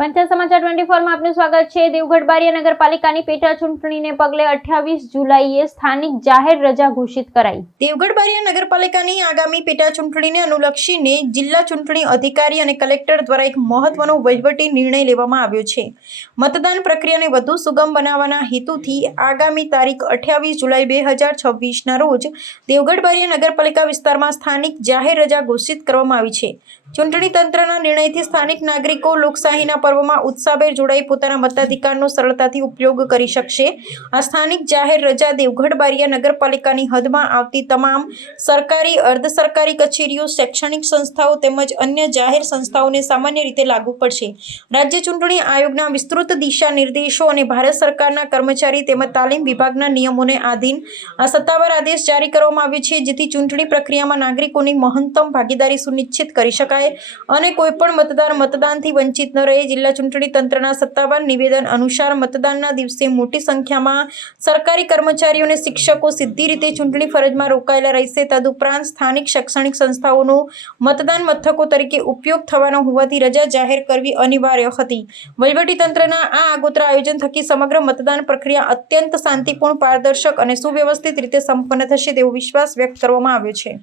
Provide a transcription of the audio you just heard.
પંચાયત સમાચાર 24 માં આપનું સ્વાગત છે। દેવગઢ બારિયા નગરપાલિકાની પેટા ચૂંટણીને પગલે 28 જુલાઈએ સ્થાનિક જાહેર રજા ઘોષિત કરાઈ। દેવગઢ બારિયા નગરપાલિકાની આગામી પેટા ચૂંટણીને અનુલક્ષીને જિલ્લા ચૂંટણી અધિકારી અને કલેક્ટર દ્વારા એક મહત્વનો વહીવટી નિર્ણય લેવામાં આવ્યો છે। મતદાન પ્રક્રિયાને વધુ સુગમ બનાવવાના હેતુથી આગામી તારીખ 28 જુલાઈ 2026ના રોજ દેવગઢ બારિયા નગરપાલિકા વિસ્તારમાં સ્થાનિક જાહેર રજા ઘોષિત કરવામાં આવી છે। ચૂંટણી તંત્રના નિર્ણયથી સ્થાનિક નાગરિકો લોકશાહીના પર્વમાં ઉત્સાહભેર જોડાઈ પોતાના મતાધિકારનો સરળતાથી ઉપયોગ કરી શકશે। આ સ્થાનિક જાહેર રજા દેવગઢ બારિયા નગરપાલિકાની હદમાં આવતી તમામ સરકારી, અર્ધ સરકારી કચેરીઓ, શૈક્ષણિક સંસ્થાઓ તેમજ અન્ય જાહેર સંસ્થાઓને સામાન્ય રીતે લાગુ પડશે। રાજ્ય ચૂંટણી આયોગના વિસ્તૃત દિશા નિર્દેશો અને ભારત સરકારના કર્મચારી તેમજ તાલીમ વિભાગના નિયમોને આધીન આ સત્તાવાર આદેશ જારી કરવામાં આવ્યો છે, જેથી ચૂંટણી પ્રક્રિયામાં નાગરિકોની મહત્તમ ભાગીદારી સુનિશ્ચિત કરી શકાય અને કોઈપણ મતદાર મતદાનથી વંચિત ન રહે। જિલ્લા ચૂંટણી તંત્રના સત્તાવાર નિવેદન અનુસાર મતદાનના દિવસે મોટી સંખ્યામાં સરકારી કર્મચારીઓ અને શિક્ષકો સીધી રીતે ચૂંટણી ફરજમાં રોકાયેલા રહેશે। તદુપરાંત સ્થાનિક શૈક્ષણિક સંસ્થાઓનો મતદાન મથકો તરીકે ઉપયોગ થવાનો હોવાથી રજા જાહેર કરવી અનિવાર્ય હતી। વહીવટીતંત્રના આ આગોતરા આયોજન થકી સમગ્ર મતદાન પ્રક્રિયા અત્યંત શાંતિપૂર્ણ, પારદર્શક અને સુવ્યવસ્થિત રીતે સંપન્ન થશે તેવો વિશ્વાસ વ્યક્ત કરવામાં આવ્યો છે।